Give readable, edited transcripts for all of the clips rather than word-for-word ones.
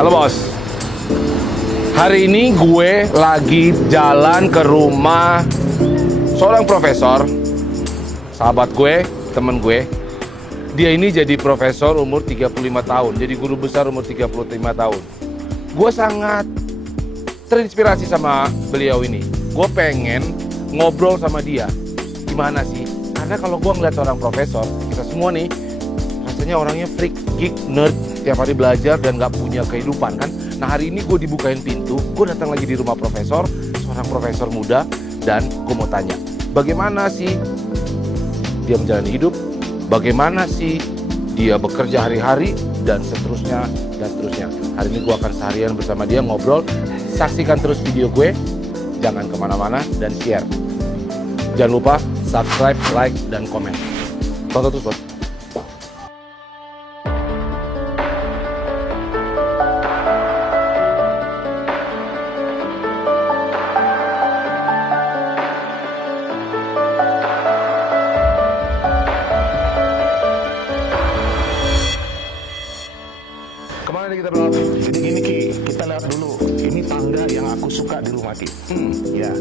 Halo bos. Hari ini gue lagi jalan ke rumah seorang profesor, sahabat gue, temen gue. Dia ini jadi profesor umur 35 tahun, jadi guru besar umur 35 tahun. Gue sangat terinspirasi sama beliau ini. Gue pengen ngobrol sama dia. Gimana sih? Karena kalau gue ngeliat seorang profesor, kita semua nih, rasanya orangnya freak, geek, nerd, tiap hari belajar dan gak punya kehidupan kan. Nah hari ini gue dibukain pintu, gue datang lagi di rumah profesor, seorang profesor muda, dan gue mau tanya, bagaimana sih dia menjalani hidup, bagaimana sih dia bekerja hari-hari, dan seterusnya, dan seterusnya. Hari ini gue akan seharian bersama dia ngobrol. Saksikan terus video gue, jangan kemana-mana, dan share. Jangan lupa subscribe, like, dan komen. Tonton terus bos. Kemana nih kita berlalu? Jadi gini Ki, kita lihat dulu. Ini tangga yang aku suka di rumah Ki. Ya,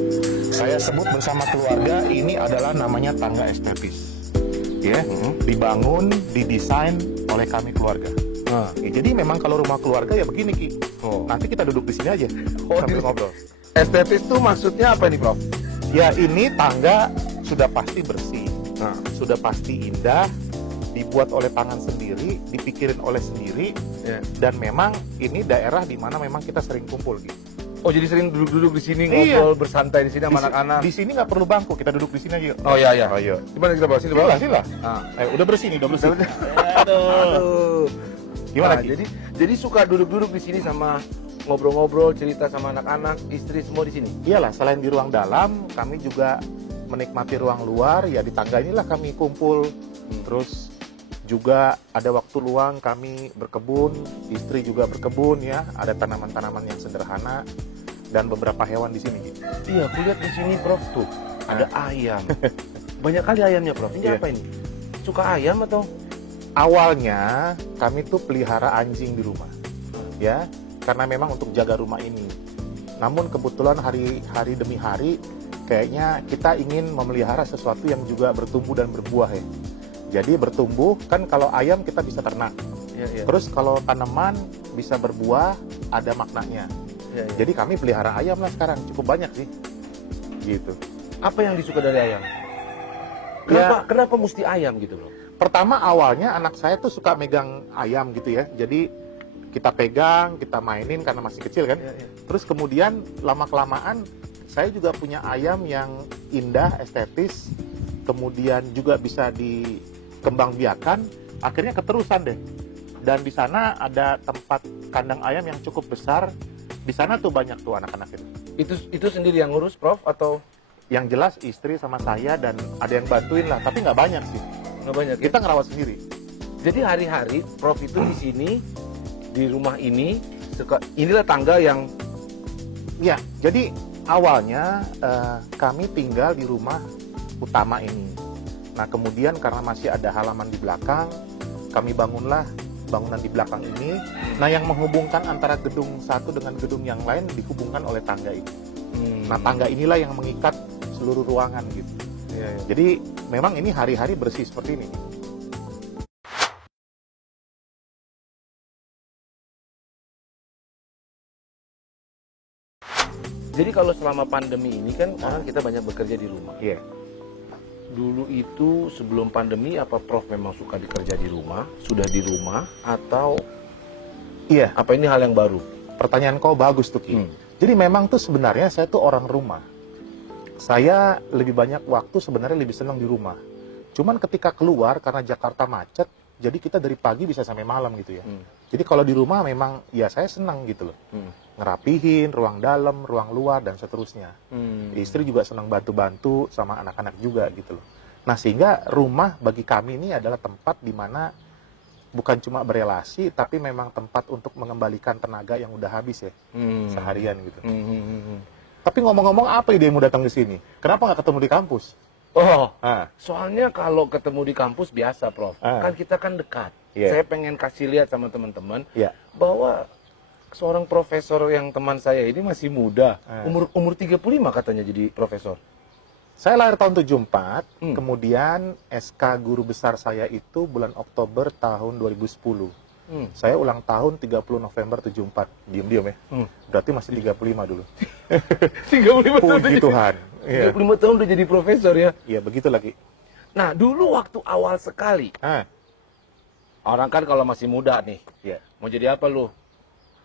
saya sebut bersama keluarga ini adalah namanya tangga estetis. Ya, dibangun, didesain oleh kami keluarga. Ya, jadi memang kalau rumah keluarga ya begini Ki. Nanti kita duduk di sini aja. Sambil ngobrol. Estetis tuh maksudnya apa nih Prof? Ya ini tangga sudah pasti bersih, sudah pasti indah, dibuat oleh tangan sendiri, dipikirin oleh sendiri, dan memang ini daerah di mana memang kita sering kumpul gitu. Oh jadi sering duduk-duduk di sini ngobrol bersantai di sini sama anak-anak. Di sini nggak perlu bangku, kita duduk di sini aja. Oh iya iya. Ayo. Gimana kita bawa sini bawah? Sila. Udah bersih nih, udah bersih. Aduh. Gimana Nah, Ki? jadi suka duduk-duduk di sini sama ngobrol-ngobrol, cerita sama anak-anak, istri semua di sini. Iyalah, selain di ruang dalam, kami juga menikmati ruang luar. Ya di tangga inilah kami kumpul. Terus juga ada waktu luang kami berkebun, istri juga berkebun ya. Ada tanaman-tanaman yang sederhana dan beberapa hewan di sini. Iya, aku lihat di sini Prof tuh ada ayam. Banyak kali ayamnya Prof. Ini apa ini? Suka ayam atau? Awalnya kami tuh pelihara anjing di rumah, ya, karena memang untuk jaga rumah ini. Namun kebetulan hari demi hari, kayaknya kita ingin memelihara sesuatu yang juga bertumbuh dan berbuah ya. Jadi bertumbuh kan kalau ayam kita bisa ternak, terus kalau tanaman bisa berbuah ada maknanya. Jadi kami pelihara ayam lah sekarang, cukup banyak sih, gitu. Apa yang disuka dari ayam? Kenapa mesti ayam gitu loh? Pertama awalnya anak saya tuh suka megang ayam gitu ya. Jadi kita pegang, kita mainin karena masih kecil kan. Terus kemudian lama-kelamaan saya juga punya ayam yang indah, estetis. Kemudian juga bisa dikembangbiakkan. Akhirnya keterusan deh. Dan di sana ada tempat kandang ayam yang cukup besar. Di sana tuh banyak tuh anak-anak itu. Itu sendiri yang ngurus Prof atau? Yang jelas istri sama saya dan ada yang bantuin lah. Tapi nggak banyak sih. Nggak banyak. Kita ngerawat sendiri. Jadi hari-hari Prof itu di sini, di rumah ini, inilah tangga yang... Ya, jadi awalnya kami tinggal di rumah utama ini. Nah kemudian karena masih ada halaman di belakang, kami bangunlah bangunan di belakang ini. Nah yang menghubungkan antara gedung satu dengan gedung yang lain dihubungkan oleh tangga ini. Nah tangga inilah yang mengikat seluruh ruangan gitu. Jadi memang ini hari-hari bersih seperti ini. Jadi kalau selama pandemi ini kan orang kita banyak bekerja di rumah. Dulu itu sebelum pandemi apa Prof memang suka bekerja di rumah, sudah di rumah atau apa ini hal yang baru? Pertanyaan kau bagus tuh Ki. Jadi memang tuh sebenarnya saya tuh orang rumah. Saya lebih banyak waktu sebenarnya lebih senang di rumah. Cuman ketika keluar karena Jakarta macet, jadi kita dari pagi bisa sampai malam gitu ya. Jadi kalau di rumah memang ya saya senang gitu loh. Ngerapihin ruang dalam, ruang luar dan seterusnya. Istri juga senang bantu-bantu sama anak-anak juga gitu loh. Nah sehingga rumah bagi kami ini adalah tempat di mana bukan cuma berelasi, tapi memang tempat untuk mengembalikan tenaga yang udah habis ya seharian gitu. Tapi ngomong-ngomong apa ide mau datang ke sini? Kenapa nggak ketemu di kampus? Soalnya kalau ketemu di kampus biasa, Prof. Kan kita kan dekat. Saya pengen kasih lihat sama teman-teman bahwa seorang profesor yang teman saya ini masih muda. Eh. Umur 35 katanya jadi profesor. Saya lahir tahun 74, Hmm. kemudian SK guru besar saya itu bulan Oktober tahun 2010. Hmm. Saya ulang tahun 30 November 74. Diam-diam ya. Hmm. Berarti masih 35 dulu. 35 tahun Puji Tuhan. Iya, 35 tahun udah jadi profesor ya. iya begitu lagi. Nah, dulu waktu awal sekali, orang kan kalau masih muda nih, Ya. mau jadi apa lu?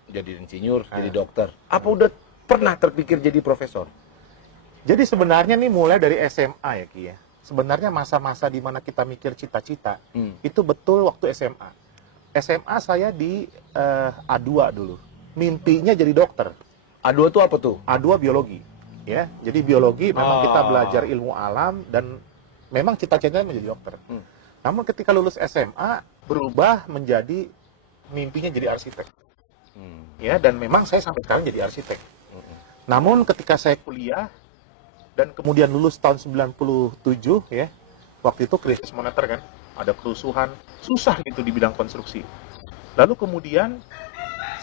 Jadi insinyur, jadi dokter. Apa udah pernah terpikir jadi profesor? Jadi sebenarnya nih mulai dari SMA ya Ki ya. Sebenarnya masa-masa di mana kita mikir cita-cita, itu betul waktu SMA. SMA saya di A2 dulu. Mimpinya jadi dokter. A2 tuh apa tuh? A2 biologi. Ya, jadi biologi memang kita belajar ilmu alam dan memang cita-citanya menjadi dokter. Namun ketika lulus SMA berubah menjadi mimpinya jadi arsitek. Ya, dan memang saya sampai sekarang jadi arsitek. Namun ketika saya kuliah dan kemudian lulus tahun 97 ya, waktu itu krisis moneter kan, ada kerusuhan, susah gitu di bidang konstruksi. Lalu kemudian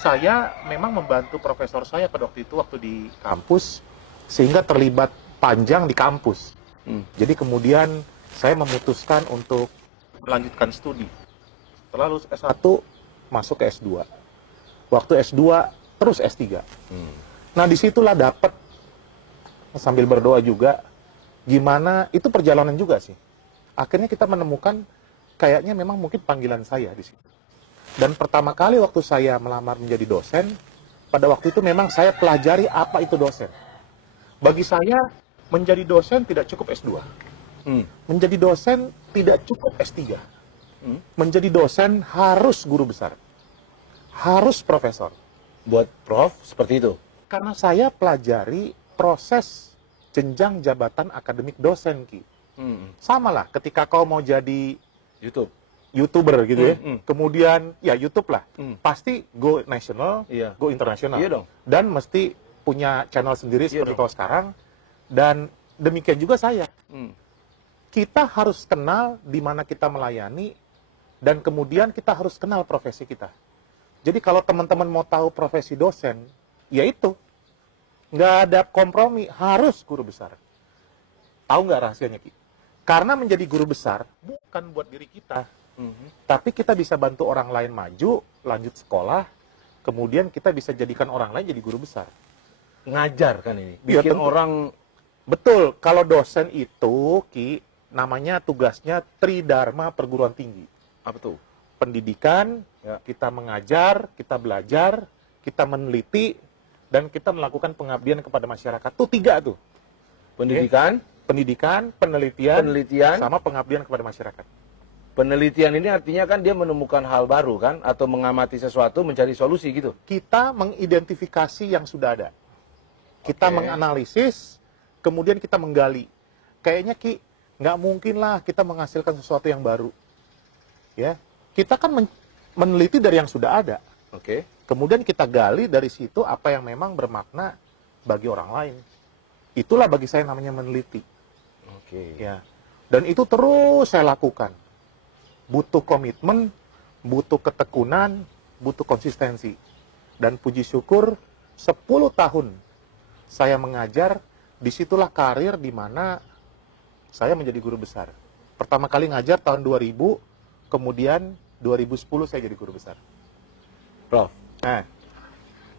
saya memang membantu profesor saya pada waktu itu waktu di kampus sehingga terlibat panjang di kampus. Jadi kemudian saya memutuskan untuk melanjutkan studi. Setelah lulus S1 masuk ke S2. Waktu S2 terus S3. Nah disitulah dapat sambil berdoa juga gimana itu perjalanan juga sih. Akhirnya kita menemukan kayaknya memang mungkin panggilan saya di situ. Dan pertama kali waktu saya melamar menjadi dosen, pada waktu itu memang saya pelajari apa itu dosen. Bagi saya menjadi dosen tidak cukup S2. Menjadi dosen tidak cukup S3. Menjadi dosen harus guru besar. Harus profesor. Buat prof seperti itu. Karena saya pelajari proses jenjang jabatan akademik dosen, Ki. Sama lah ketika kau mau jadi YouTuber gitu ya. Kemudian ya YouTube lah. Pasti go national, Iya. go internasional. Iya dong. Dan mesti punya channel sendiri Iya seperti dong. kau sekarang. Dan demikian juga saya. Kita harus kenal di mana kita melayani dan kemudian kita harus kenal profesi kita. Jadi kalau teman-teman mau tahu profesi dosen, ya itu. Nggak ada kompromi, harus guru besar. Tahu nggak rahasianya, Ki? Karena menjadi guru besar bukan buat diri kita. Tapi kita bisa bantu orang lain maju, lanjut sekolah, kemudian kita bisa jadikan orang lain jadi guru besar. Ngajar kan ini. Iya, Bikin tentu. orang Betul, kalau dosen itu, Ki, namanya tugasnya Tridharma perguruan tinggi. apa tuh? Pendidikan, kita mengajar, kita belajar, kita meneliti, dan kita melakukan pengabdian kepada masyarakat. Tuh 3 tuh. Pendidikan, Pendidikan, penelitian, penelitian. sama pengabdian kepada masyarakat. Penelitian ini artinya kan dia menemukan hal baru kan, atau mengamati sesuatu, mencari solusi gitu. Kita mengidentifikasi yang sudah ada. Kita Oke. menganalisis, kemudian kita menggali. Kayaknya, Ki, nggak mungkin lah kita menghasilkan sesuatu yang baru. Ya, kita kan meneliti dari yang sudah ada. Oke. Kemudian kita gali dari situ apa yang memang bermakna bagi orang lain. Itulah bagi saya namanya meneliti. Oke. Ya. Dan itu terus saya lakukan. Butuh komitmen, butuh ketekunan, butuh konsistensi. Dan puji syukur 10 tahun saya mengajar, disitulah karir di mana saya menjadi guru besar. Pertama kali ngajar tahun 2000, kemudian 2010 saya jadi guru besar. Prof, Nah,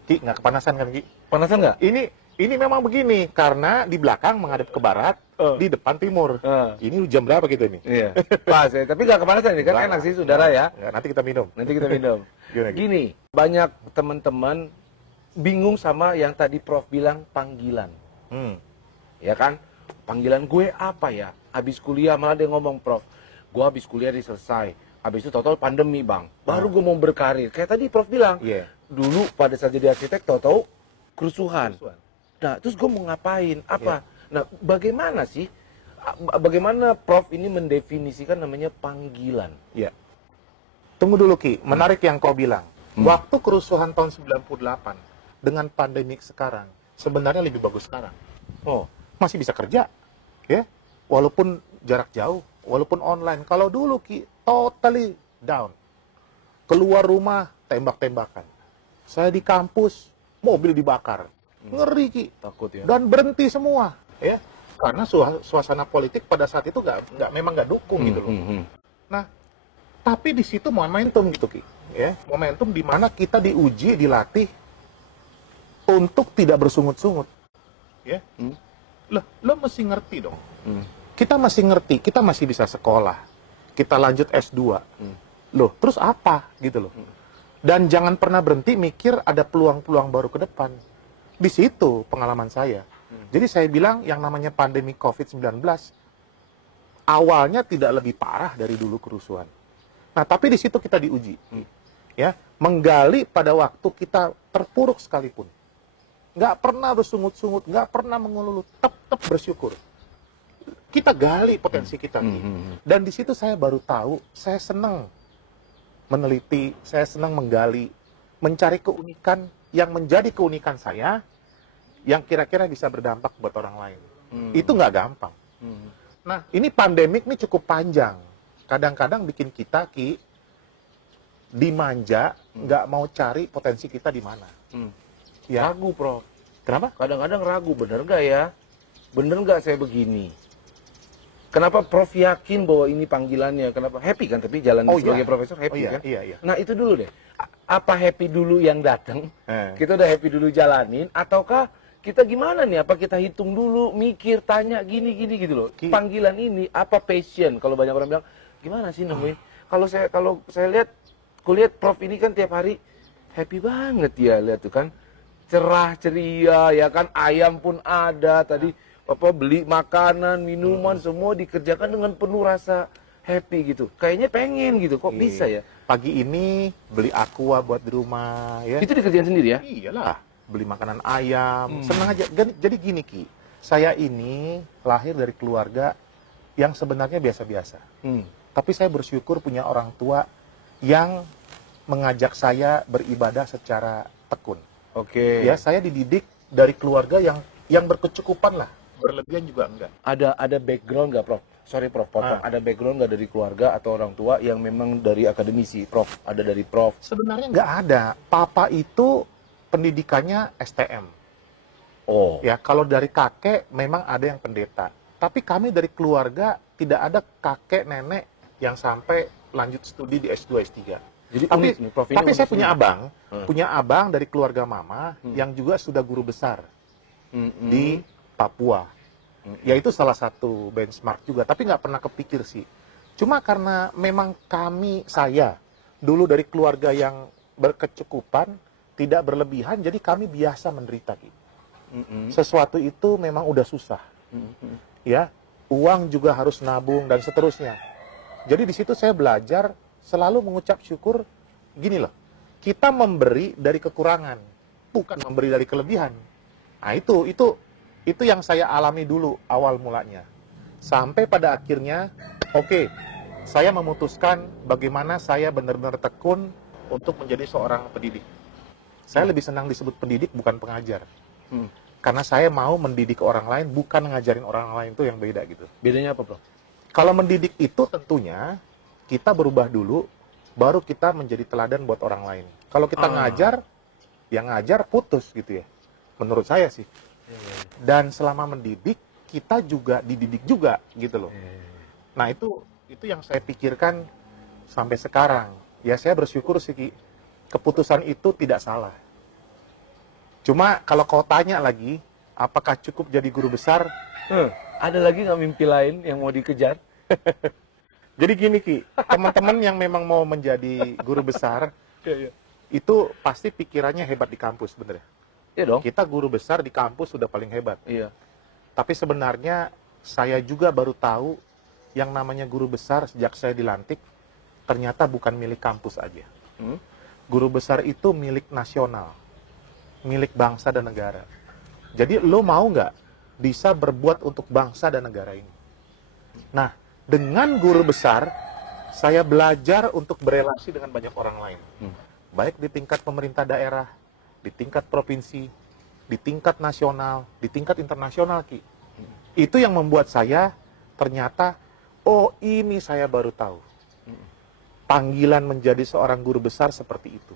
Ki, nggak kepanasan kan, Ki? panasan nggak? Ini memang begini, karena di belakang menghadap ke barat, di depan timur. Ini jam berapa kita ini? Iya. Pas ya, tapi nggak kepanasan ini kan Nggak, enak sih saudara ya. Nggak, nanti kita minum. Nanti kita minum. Gimana, Ki? Gini, banyak teman-teman bingung sama yang tadi Prof bilang panggilan. Ya kan? Panggilan gue apa ya? Habis kuliah malah dia ngomong, Prof, gue habis kuliah selesai. Habis itu total pandemi, Bang. Baru gue mau berkarir. Kayak tadi Prof bilang. Iya. Dulu pada saat jadi arsitek tahu-tahu kerusuhan. Nah, terus gue mau ngapain? Apa? Nah, bagaimana sih? Bagaimana Prof ini mendefinisikan namanya panggilan? Iya. Tunggu dulu, Ki. Menarik yang kau bilang. Waktu kerusuhan tahun 98 dengan pandemik sekarang, sebenarnya lebih bagus sekarang. Oh, Masih bisa kerja. Ya. Walaupun jarak jauh, walaupun online. Kalau dulu, Ki, totally down. Keluar rumah, tembak-tembakan. Saya di kampus, mobil dibakar. Ngeri, Ki. Takut ya. Dan berhenti semua, ya. Karena suasana politik pada saat itu memang nggak dukung gitu loh. Nah, tapi di situ momentum gitu, Ki. Ya, momentum di mana kita diuji, dilatih untuk tidak bersungut-sungut. Ya. Lo mesti ngerti dong. Kita masih ngerti, kita masih bisa sekolah. Kita lanjut S2. Loh, terus apa gitu loh. Dan jangan pernah berhenti mikir ada peluang-peluang baru ke depan. Di situ pengalaman saya. Jadi saya bilang yang namanya pandemi COVID-19 awalnya tidak lebih parah dari dulu kerusuhan. Nah, tapi di situ kita diuji. Ya, menggali pada waktu kita terpuruk sekalipun. Nggak pernah bersungut-sungut, nggak pernah mengeluh, tetap bersyukur. Kita gali potensi kita. Dan di situ saya baru tahu, saya senang meneliti, saya senang menggali, mencari keunikan yang menjadi keunikan saya, yang kira-kira bisa berdampak buat orang lain. Itu nggak gampang. Nah, ini pandemik ini cukup panjang. Kadang-kadang bikin kita, Ki, dimanja, nggak mau cari potensi kita di mana. Ya. Ragu, Prof. Kenapa? Kadang-kadang ragu, bener nggak ya? Bener nggak saya begini? Kenapa Prof yakin bahwa ini panggilannya? Kenapa? Happy kan? Tapi jalan sebagai profesor happy kan? Iya. Nah, itu dulu deh. Apa happy dulu yang datang? Kita udah happy dulu jalanin? Ataukah kita gimana nih? Apa kita hitung dulu, mikir, tanya, gini gitu loh. Panggilan ini, apa passion? Kalau banyak orang bilang, gimana sih nemuin? Kalau saya lihat, kulihat Prof ini kan tiap hari happy banget ya, lihat tuh kan. Cerah, ceria, ya kan, ayam pun ada, tadi beli makanan, minuman, semua dikerjakan dengan penuh rasa happy gitu. Kayaknya pengen gitu, kok bisa ya? Pagi ini beli aqua buat di rumah, ya. Itu dikerjain sendiri ya? Iyalah, beli makanan ayam, senang aja. Jadi gini, Ki, saya ini lahir dari keluarga yang sebenarnya biasa-biasa. Tapi saya bersyukur punya orang tua yang mengajak saya beribadah secara tekun. Oke. Ya, saya dididik dari keluarga yang berkecukupan lah. Berlebihan juga enggak. Ada background nggak, Prof? Sorry, Prof, potong. Ada background nggak dari keluarga atau orang tua yang memang dari akademisi, Prof? Ada dari Prof? Sebenarnya nggak ada. Papa itu pendidikannya STM. Oh. Ya, kalau dari kakek memang ada yang pendeta. Tapi kami dari keluarga tidak ada kakek nenek yang sampai lanjut studi di S2, S3. Jadi tapi unik nih, Prof, ini tapi saya punya unik. abang dari keluarga mama yang juga sudah guru besar di Papua. Ya itu salah satu benchmark juga, tapi nggak pernah kepikir sih. Cuma karena memang saya dulu dari keluarga yang berkecukupan, tidak berlebihan, jadi kami biasa menderita gitu. Sesuatu itu memang udah susah. Ya, uang juga harus nabung dan seterusnya. Jadi di situ saya belajar selalu mengucap syukur. Gini loh, kita memberi dari kekurangan, bukan memberi dari kelebihan. Nah itu yang saya alami dulu awal mulanya. Sampai pada akhirnya, oke, saya memutuskan bagaimana saya benar-benar tekun untuk menjadi seorang pendidik. Saya lebih senang disebut pendidik, bukan pengajar. Karena saya mau mendidik orang lain, bukan ngajarin orang lain, itu yang beda gitu. Bedanya apa, Prof? Kalau mendidik itu tentunya kita berubah dulu, baru kita menjadi teladan buat orang lain. Kalau kita ngajar, yang ngajar putus gitu ya. Menurut saya sih. Dan selama mendidik, kita juga dididik juga gitu loh. Nah itu yang saya pikirkan sampai sekarang. Ya saya bersyukur sih, Ki. Keputusan itu tidak salah. Cuma kalau kau tanya lagi, apakah cukup jadi guru besar? Ada lagi nggak mimpi lain yang mau dikejar? Jadi gini, Ki, teman-teman yang memang mau menjadi guru besar, itu pasti pikirannya hebat di kampus, bener ya? Iya dong. Kita guru besar di kampus sudah paling hebat. Iya. Tapi sebenarnya saya juga baru tahu yang namanya guru besar sejak saya dilantik, ternyata bukan milik kampus aja. Guru besar itu milik nasional, milik bangsa dan negara. Jadi lo mau nggak bisa berbuat untuk bangsa dan negara ini? Nah, dengan guru besar, saya belajar untuk berelasi dengan banyak orang lain. Baik di tingkat pemerintah daerah, di tingkat provinsi, di tingkat nasional, di tingkat internasional, Ki. Itu yang membuat saya ternyata, oh ini saya baru tahu. Panggilan menjadi seorang guru besar seperti itu.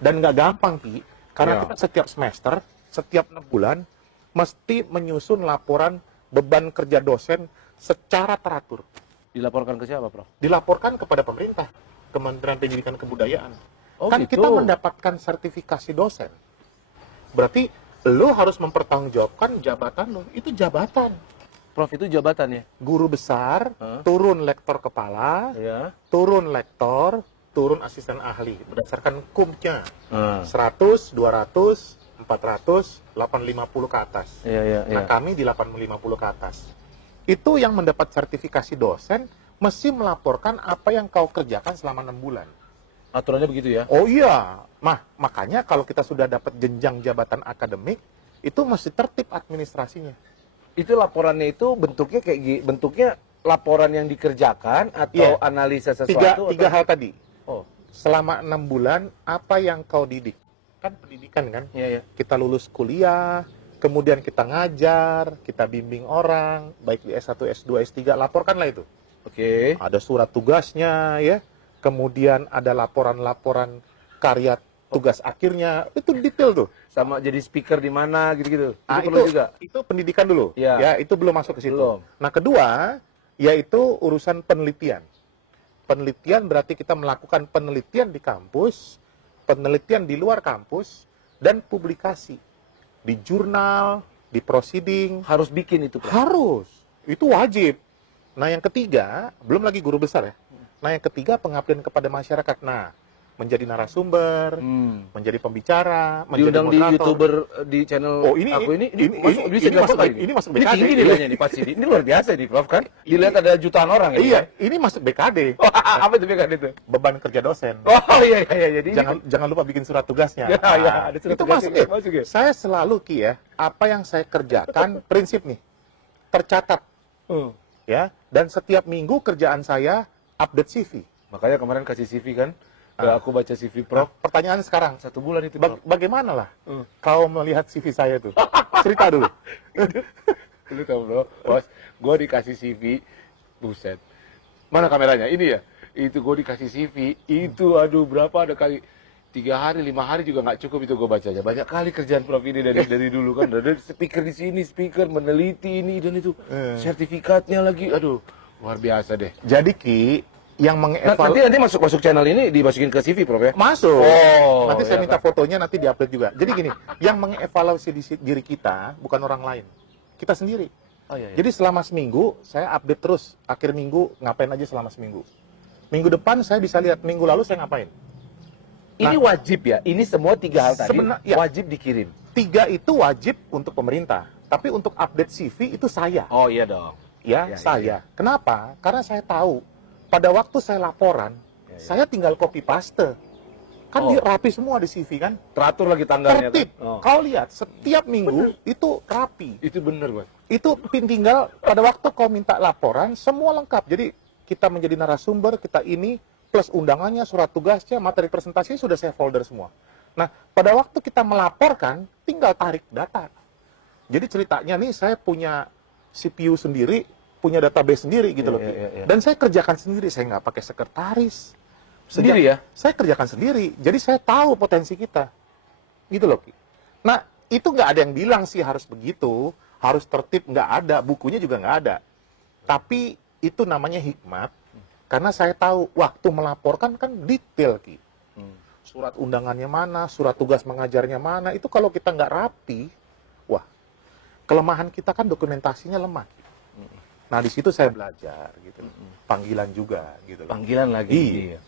Dan nggak gampang, Ki. Karena Ya. kita setiap semester, setiap 6 bulan, mesti menyusun laporan beban kerja dosen secara teratur. Dilaporkan ke siapa, Prof? Dilaporkan kepada pemerintah, Kementerian Pendidikan dan Kebudayaan. Oh, Kan gitu. kita mendapatkan sertifikasi dosen. Berarti lo harus mempertanggungjawabkan jabatan lo. Itu jabatan. Prof itu jabatan ya? Guru besar, Hah? turun lektor kepala, Ya. turun lektor, turun asisten ahli. Berdasarkan kumnya. Hmm. 100, 200, 400, 850 ke atas. Iya, iya, Nah, kami di 850 ke atas. Itu yang mendapat sertifikasi dosen, mesti melaporkan apa yang kau kerjakan selama 6 bulan. Aturannya begitu ya? Oh iya, makanya kalau kita sudah dapat jenjang jabatan akademik, itu mesti tertib administrasinya. Itu laporannya itu bentuknya bentuknya laporan yang dikerjakan atau Iya. analisa sesuatu? Tiga hal tadi. Oh, Selama 6 bulan, apa yang kau didik? Kan pendidikan kan? iya, iya. Kita lulus kuliah, kemudian kita ngajar, kita bimbing orang, baik di S1, S2, S3, laporkanlah itu. Oke. Ada surat tugasnya, ya. Kemudian ada laporan-laporan karya tugas akhirnya, itu detail tuh. Sama jadi speaker di mana gitu-gitu. Nah, Itu perlu juga. itu pendidikan dulu. Ya. Ya, itu belum masuk ke situ. Belum. Nah, kedua, yaitu urusan penelitian. Penelitian berarti kita melakukan penelitian di kampus, penelitian di luar kampus, dan publikasi. Di jurnal, di proceeding. Harus bikin itu, Prof. Harus. Itu wajib. Nah, yang ketiga, belum lagi guru besar ya. Nah, yang ketiga pengabdian kepada masyarakat. Nah, menjadi narasumber, menjadi pembicara, menjadi Diundang di moderator. YouTuber di channel Oh, aku ini masuk ini bisa masuk dapat ini masuk Ini BKD. tinggi nilainya nih pasti. Ini luar biasa nih, Prof kan. Dilihat ada jutaan orang ya. Iya, ini masuk BKD. Oh, apa itu BKD itu? Beban kerja dosen. Oh iya iya jadi Jangan lupa bikin surat tugasnya. Ya, Nah, ya, ada surat itu tugasnya, masuk ya. masuk ya. Saya selalu Ki ya, apa yang saya kerjakan prinsip nih tercatat ya, dan setiap minggu kerjaan saya update CV. Makanya kemarin kasih CV kan. Aku baca CV Prof. Pertanyaan sekarang, 1 bulan itu, Prof. bagaimana lah kau melihat CV saya itu? Cerita dulu. Lu tahu, Bro, Bos, gue dikasih CV, buset. Mana kameranya? Ini ya? Itu gue dikasih CV, itu aduh berapa ada kali 3 hari, 5 hari juga nggak cukup itu gue bacanya. Banyak kali kerjaan Prof ini dari dulu kan. Dari speaker di sini, speaker meneliti ini dan itu. Sertifikatnya lagi, aduh luar biasa deh. Jadi Ki, yang mengevaluasi Nanti masuk channel ini dimasukin ke CV, Prof ya? masuk. Oh, Nanti saya ya minta kan. fotonya, nanti diupload juga. Jadi gini, yang mengevaluasi diri kita bukan orang lain, kita sendiri. Oh, iya, iya. Jadi selama seminggu saya update terus. Akhir minggu ngapain aja selama seminggu. Minggu depan saya bisa lihat minggu lalu saya ngapain. Ini wajib ya? Ini semua 3 hal tadi ya. wajib dikirim? 3 itu wajib untuk pemerintah, tapi untuk update CV itu saya. Oh iya dong. Ya, Ya, saya. Kenapa? Karena saya tahu pada waktu saya laporan, saya tinggal copy paste. Kan rapi semua di CV kan? Teratur lagi tanggalnya. Tertib. Kan? Oh. Kau lihat setiap minggu itu rapi. Itu bener, Bang. Itu tinggal pada waktu kau minta laporan semua lengkap. Jadi kita menjadi narasumber, kita ini plus undangannya, surat tugasnya, materi presentasinya sudah saya folder semua. Nah, pada waktu kita melaporkan tinggal tarik data. Jadi ceritanya nih saya punya CPU sendiri, punya database sendiri gitu loh. Iya. Dan saya kerjakan sendiri, saya nggak pakai sekretaris. Sendiri ya? Saya kerjakan sendiri. Jadi saya tahu potensi kita. Gitu loh, Ki. Nah, itu nggak ada yang bilang sih harus begitu, harus tertib, nggak ada. Bukunya juga nggak ada. Tapi itu namanya hikmat, karena saya tahu waktu melaporkan kan detail, Ki. Surat undangannya mana, surat tugas mengajarnya mana, itu kalau kita nggak rapi, wah, kelemahan kita kan dokumentasinya lemah. Nah, di situ saya belajar gitu. Panggilan juga gitu. Panggilan lagi. Iya.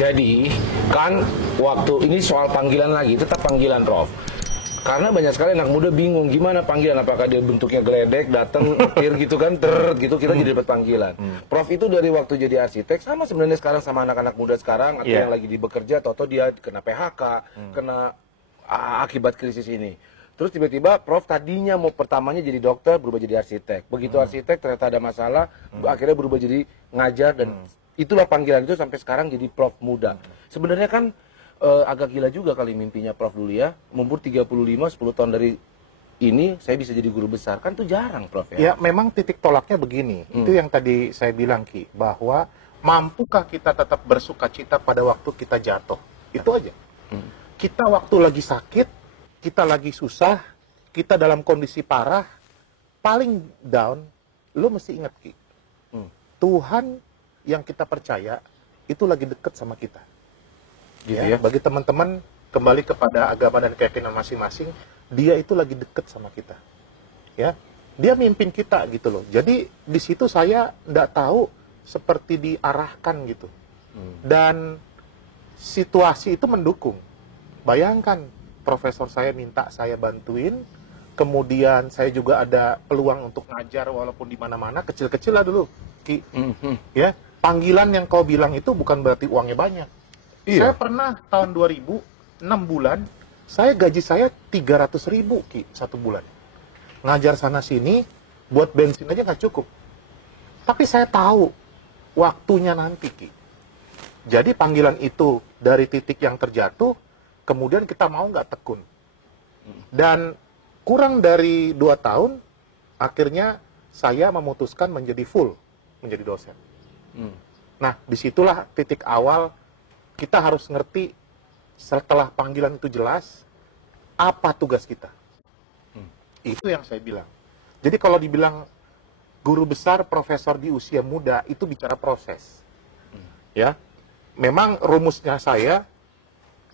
Jadi, kan waktu ini soal panggilan lagi, tetap panggilan, Prof. Karena banyak sekali anak muda bingung gimana panggilan, apakah dia bentuknya geledek, datang, gitu kan, gitu kita jadi dapat panggilan. Prof itu dari waktu jadi arsitek sama sebenarnya sekarang sama anak-anak muda sekarang atau yang lagi bekerja, atau dia kena PHK, kena akibat krisis ini. Terus tiba-tiba Prof tadinya mau pertamanya jadi dokter, berubah jadi arsitek. Begitu arsitek ternyata ada masalah, akhirnya berubah jadi ngajar dan itulah panggilan itu sampai sekarang jadi Prof muda. Sebenarnya kan agak gila juga kali mimpinya Prof dulu ya, umur 35, 10 tahun dari ini saya bisa jadi guru besar. Kan itu jarang, Prof. Ya, memang titik tolaknya begini. Itu yang tadi saya bilang, Ki, bahwa mampukah kita tetap bersuka cita pada waktu kita jatuh? Itu aja. Kita waktu lagi sakit, kita lagi susah, kita dalam kondisi parah, paling down, lo mesti ingat, Ki. Tuhan yang kita percaya, itu lagi deket sama kita. Gitu Ya, ya? bagi teman-teman, kembali kepada agama dan keyakinan masing-masing, dia itu lagi deket sama kita. Ya, dia mimpin kita gitu loh. Jadi di situ saya nggak tahu seperti diarahkan gitu. Dan situasi itu mendukung. Bayangkan, profesor saya minta saya bantuin, kemudian saya juga ada peluang untuk ngajar walaupun di mana-mana, kecil-kecil lah dulu, Ki. Ya, panggilan yang kau bilang itu bukan berarti uangnya banyak. Iya. Saya pernah tahun 2000, 6 bulan, gaji saya 300.000, Ki, 1 bulan. Ngajar sana-sini, buat bensin aja nggak cukup. Tapi saya tahu waktunya nanti, Ki. Jadi panggilan itu dari titik yang terjatuh, kemudian kita mau nggak tekun. Dan kurang dari 2 tahun, akhirnya saya memutuskan menjadi full, menjadi dosen. Nah, disitulah titik awal kita harus ngerti setelah panggilan itu jelas, apa tugas kita. Itu yang saya bilang. Jadi kalau dibilang guru besar, profesor di usia muda, itu bicara proses. Ya, memang rumusnya saya,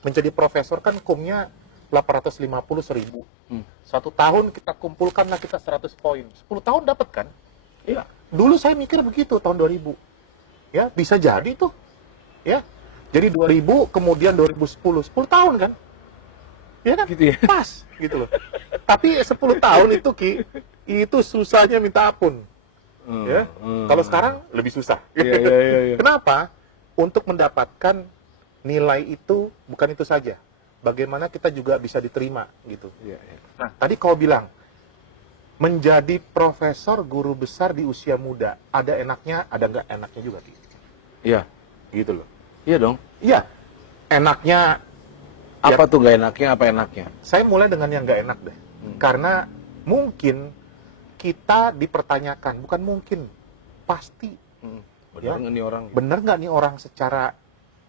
menjadi profesor kan kumnya 850.000. 1 tahun kita kumpulkanlah kita 100 poin. 10 tahun dapat kan? Iya. Dulu saya mikir begitu tahun 2000. Ya, bisa jadi tuh. Ya. Jadi 2000 kemudian 2010, 10 tahun kan? Ya kan? Gitu ya? Pas gitu loh. Tapi 10 tahun itu, Ki, itu susahnya minta ampun. Ya. Kalau sekarang lebih susah. Iya. Kenapa? Untuk mendapatkan nilai itu bukan itu saja. Bagaimana kita juga bisa diterima gitu. Iya. Nah, tadi kau bilang menjadi profesor guru besar di usia muda, ada enaknya, ada nggak enaknya juga, Ki. Iya. Gitu loh. Iya dong. Iya. Enaknya Apa tuh nggak enaknya, apa enaknya? saya mulai dengan yang nggak enak deh. Karena mungkin kita dipertanyakan, bukan mungkin, pasti. Bener Ya. nggak nih orang? Bener nggak nih orang secara,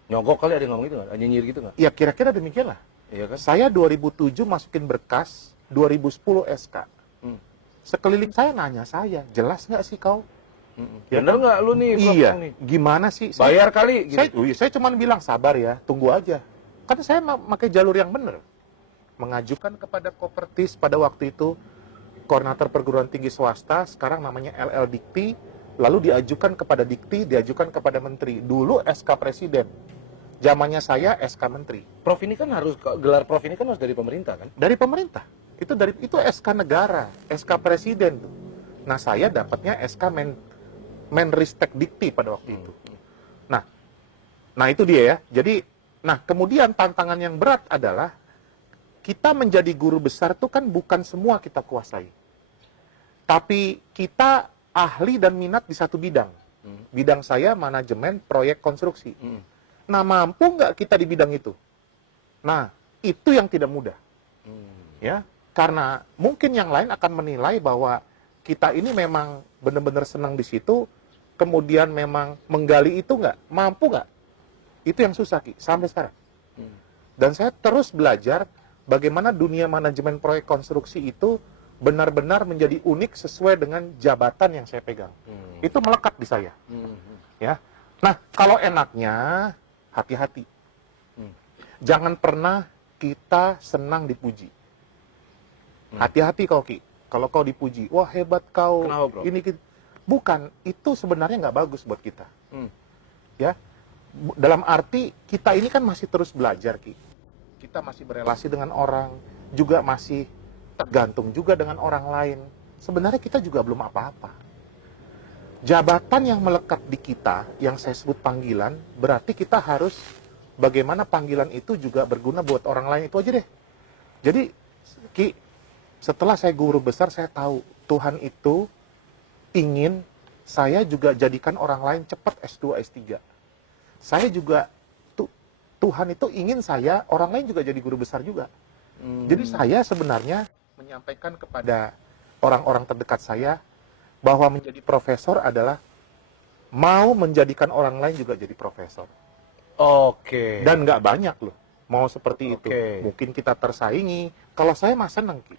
Nyogok kali ada yang ngomong gitu nggak? Nyinyir gitu nggak? ya kira-kira demikian lah. Iya kan? Saya 2007 masukin berkas, 2010 SK. Sekeliling saya nanya saya, jelas nggak sih kau? Ya Bener kan? nggak lu nih? Prof, Iya. nih? Gimana sih? Bayar kali. Gitu. Saya cuma bilang sabar ya, tunggu aja. Karena saya pakai jalur yang benar. Mengajukan kepada Kopertis pada waktu itu, koordinator perguruan tinggi swasta, sekarang namanya LL Dikti, lalu diajukan kepada Dikti, diajukan kepada Menteri. Dulu SK Presiden, zamannya saya SK Menteri. Prof ini kan harus, gelar prof ini kan harus dari pemerintah kan? Dari pemerintah. Itu SK negara, SK Presiden tuh. Nah, saya dapatnya SK Menristek Dikti pada waktu itu. Nah itu dia ya. Jadi, nah kemudian tantangan yang berat adalah kita menjadi guru besar itu kan bukan semua kita kuasai. Tapi kita ahli dan minat di satu bidang. Bidang saya manajemen proyek konstruksi. Nah, mampu nggak kita di bidang itu? Nah, itu yang tidak mudah. Ya, karena mungkin yang lain akan menilai bahwa kita ini memang benar-benar senang di situ, kemudian memang menggali itu nggak, mampu nggak? Itu yang susah, Ki, sampai sekarang. Dan saya terus belajar bagaimana dunia manajemen proyek konstruksi itu benar-benar menjadi unik sesuai dengan jabatan yang saya pegang. Itu melekat di saya. Ya. Nah, kalau enaknya, hati-hati. Jangan pernah kita senang dipuji. Hati-hati kau, Ki. Kalau kau dipuji, wah hebat kau. Kenapa, Bro? Ini bukan, itu sebenarnya nggak bagus buat kita. Ya, dalam arti kita ini kan masih terus belajar, Ki. Kita masih berelasi dengan orang, juga masih tergantung juga dengan orang lain. Sebenarnya kita juga belum apa-apa. Jabatan yang melekat di kita, yang saya sebut panggilan, berarti kita harus bagaimana panggilan itu juga berguna buat orang lain. Itu aja deh. Jadi, Ki, setelah saya guru besar, saya tahu Tuhan itu ingin saya juga jadikan orang lain cepat S2, S3. Saya juga, Tuhan itu ingin saya, orang lain juga jadi guru besar juga. Jadi saya sebenarnya menyampaikan kepada orang-orang terdekat saya bahwa menjadi profesor adalah mau menjadikan orang lain juga jadi profesor. Oke. Dan nggak banyak loh mau seperti itu. Oke. Mungkin kita tersaingi. Kalau saya mah seneng, Ki.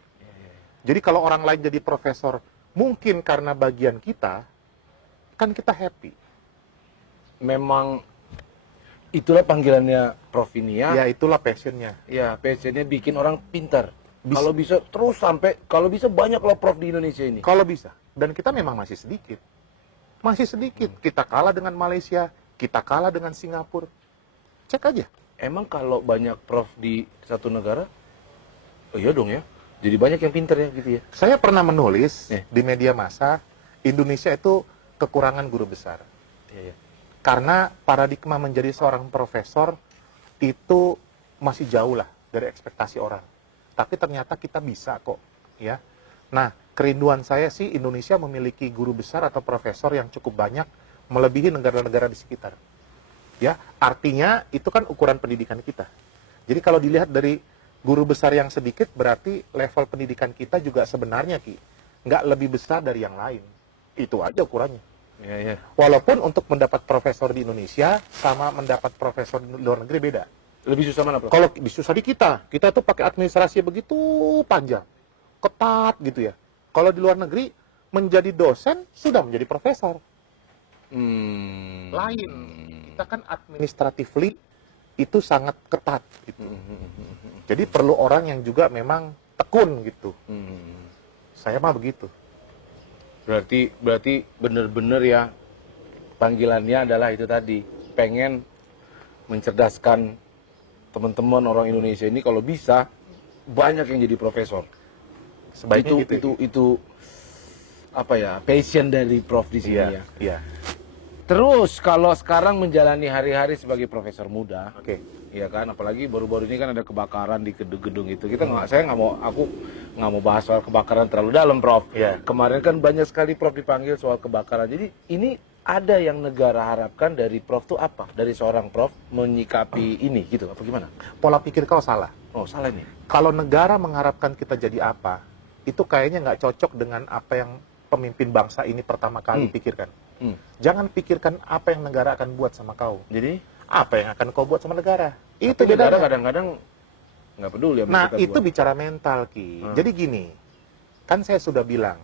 Jadi kalau orang lain jadi profesor, mungkin karena bagian kita, kan kita happy. Memang itulah panggilannya Prof ini ya. Ya itulah passionnya. Ya, passionnya bikin orang pintar. Kalau bisa terus sampai, kalau bisa banyak loh Prof di Indonesia ini. Kalau bisa. Dan kita memang masih sedikit. Masih sedikit. Kita kalah dengan Malaysia, kita kalah dengan Singapura. Cek aja. Emang kalau banyak Prof di satu negara, oh iya dong ya. Jadi banyak yang pintar ya gitu ya. Saya pernah menulis di media massa, Indonesia itu kekurangan guru besar. Iya, iya. Karena paradigma menjadi seorang profesor itu masih jauh lah dari ekspektasi orang. Tapi ternyata kita bisa kok, ya. Nah, kerinduan saya sih Indonesia memiliki guru besar atau profesor yang cukup banyak melebihi negara-negara di sekitar. Ya, artinya itu kan ukuran pendidikan kita. Jadi kalau dilihat dari guru besar yang sedikit, berarti level pendidikan kita juga sebenarnya, Ki, nggak lebih besar dari yang lain. Itu aja ukurannya. Iya, iya. Walaupun untuk mendapat profesor di Indonesia sama mendapat profesor di luar negeri beda. Lebih susah mana Prof? Kalau susah di kita tuh pakai administrasi begitu panjang, ketat gitu ya. Kalau di luar negeri menjadi dosen sudah menjadi profesor. Lain. Kita kan administratively itu sangat ketat gitu. Jadi perlu orang yang juga memang tekun gitu. Saya mah begitu. Berarti bener-bener ya panggilannya adalah itu tadi, pengen mencerdaskan teman-teman orang Indonesia ini kalau bisa banyak yang jadi profesor. Sebaiknya Itu apa ya, passion dari Prof di sini ya. Iya. Terus kalau sekarang menjalani hari-hari sebagai profesor muda, Oke. ya kan, apalagi baru-baru ini kan ada kebakaran di gedung-gedung itu. Aku nggak mau bahas soal kebakaran terlalu dalam, Prof. Iya. Kemarin kan banyak sekali Prof dipanggil soal kebakaran. Jadi ini ada yang negara harapkan dari Prof tuh apa? Dari seorang Prof menyikapi ini gitu, apa gimana? Pola pikir kau salah. Oh, salah nih. Kalau negara mengharapkan kita jadi apa, itu kayaknya nggak cocok dengan apa yang pemimpin bangsa ini pertama kali pikirkan. Jangan pikirkan apa yang negara akan buat sama kau. Jadi Apa yang akan kau buat sama negara? Itu tapi negara bedanya. kadang-kadang nggak peduli sama Nah, kita itu buat. bicara mental, Ki. Jadi gini, kan saya sudah bilang,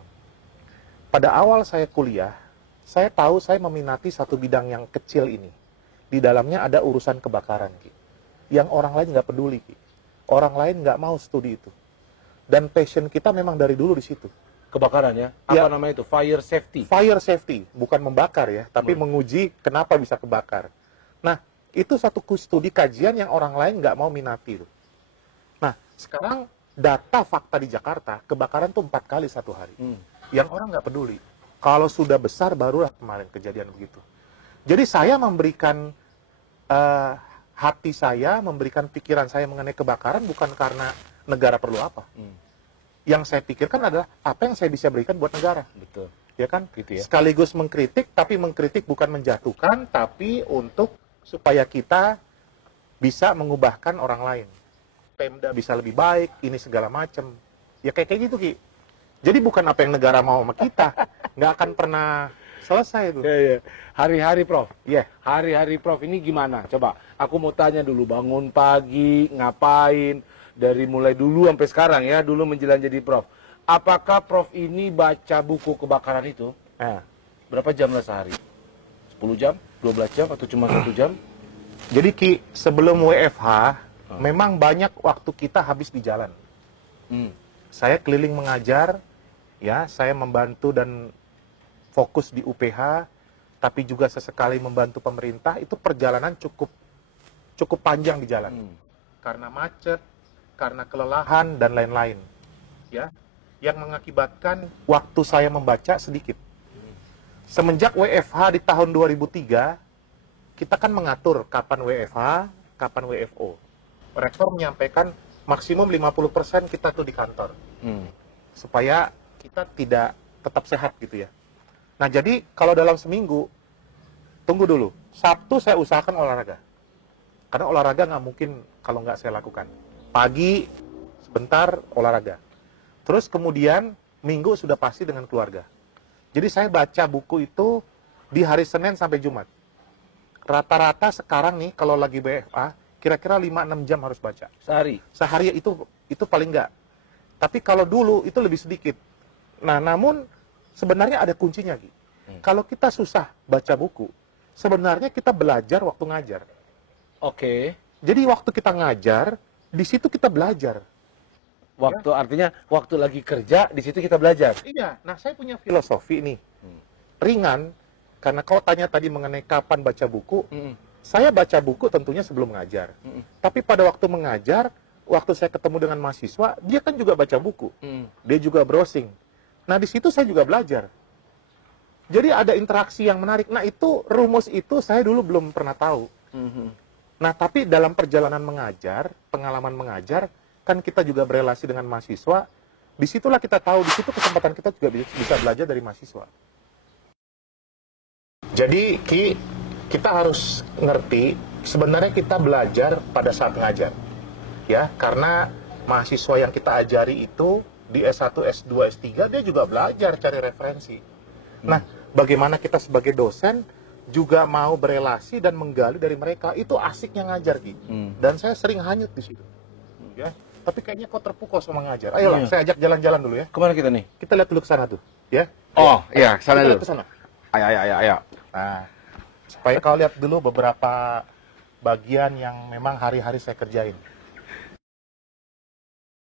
pada awal saya kuliah, saya tahu saya meminati satu bidang yang kecil ini. Di dalamnya ada urusan kebakaran, Ki. Yang orang lain nggak peduli, Ki. Orang lain nggak mau studi itu. Dan passion kita memang dari dulu di situ. Kebakaran ya? Apa namanya itu? Fire safety. Fire safety, bukan membakar ya, tapi menguji kenapa bisa kebakar. Nah, itu satu studi kajian yang orang lain nggak mau minati. Nah, sekarang data fakta di Jakarta, kebakaran tuh 4 kali satu hari. Yang orang nggak peduli. Kalau sudah besar, barulah kemarin kejadian begitu. Jadi saya memberikan hati saya, memberikan pikiran saya mengenai kebakaran bukan karena negara perlu apa. Yang saya pikirkan adalah apa yang saya bisa berikan buat negara. Betul. Ya kan? Gitu ya. Sekaligus mengkritik, tapi mengkritik bukan menjatuhkan, tapi untuk supaya kita bisa mengubahkan orang lain. Pemda bisa lebih baik, ini segala macam. Ya kayak gitu, Ki. Jadi bukan apa yang negara mau sama kita. Nggak akan pernah selesai itu. Iya. Hari-hari Prof. Iya. Hari-hari Prof ini gimana? Coba, aku mau tanya dulu, bangun pagi, ngapain? Dari mulai dulu sampai sekarang ya, dulu menjelang jadi Prof. Apakah Prof ini baca buku kebakaran itu? Berapa jam lah sehari? 10 jam? 12 jam? Atau cuma 1 jam? Jadi Ki, sebelum WFH, memang banyak waktu kita habis di jalan. Saya keliling mengajar, ya, saya membantu dan fokus di UPH, tapi juga sesekali membantu pemerintah. Itu perjalanan cukup panjang di jalan. Karena macet, karena kelelahan dan lain-lain. Ya, yang mengakibatkan waktu saya membaca sedikit. Semenjak WFH di tahun 2003, kita kan mengatur kapan WFH, kapan WFO. Rektor menyampaikan maksimum 50% kita tuh di kantor. Supaya kita tidak tetap sehat gitu ya. Nah, jadi kalau dalam seminggu, tunggu dulu. Sabtu saya usahakan olahraga. Karena olahraga nggak mungkin kalau nggak saya lakukan. Pagi, sebentar olahraga. Terus kemudian Minggu sudah pasti dengan keluarga. Jadi saya baca buku itu di hari Senin sampai Jumat. Rata-rata sekarang nih kalau lagi BFA, kira-kira 5-6 jam harus baca. Sehari. Sehari itu paling enggak. Tapi kalau dulu itu lebih sedikit. Nah, namun sebenarnya ada kuncinya, Ki. Kalau kita susah baca buku, sebenarnya kita belajar waktu ngajar. Oke. Jadi waktu kita ngajar, di situ kita belajar. Waktu artinya waktu lagi kerja di situ kita belajar. Iya. Nah, saya punya filosofi nih. Ringan, karena kau tanya tadi mengenai kapan baca buku, saya baca buku tentunya sebelum mengajar. Tapi pada waktu mengajar, waktu saya ketemu dengan mahasiswa, dia kan juga baca buku. Dia juga browsing. Nah, di situ saya juga belajar. Jadi ada interaksi yang menarik. Nah, itu rumus itu saya dulu belum pernah tahu. Nah, tapi dalam perjalanan mengajar, pengalaman mengajar, kan kita juga berelasi dengan mahasiswa. Disitulah kita tahu, di situ kesempatan kita juga bisa belajar dari mahasiswa. Jadi, Ki, kita harus ngerti, sebenarnya kita belajar pada saat mengajar. Ya, karena mahasiswa yang kita ajari itu di S1, S2, S3 dia juga belajar cari referensi. Nah, bagaimana kita sebagai dosen juga mau berelasi dan menggali dari mereka, itu asiknya ngajar, Ki. Dan saya sering hanyut di situ. Ya, tapi kayaknya kok terpukau sama ngajar. Ayolah, saya ajak jalan-jalan dulu ya. Kemana kita nih? Kita lihat dulu ke sana tuh, ya. Oh, iya, sana Kita dulu. lihat ke sana. Ayo. Nah, supaya kau lihat dulu beberapa bagian yang memang hari-hari saya kerjain.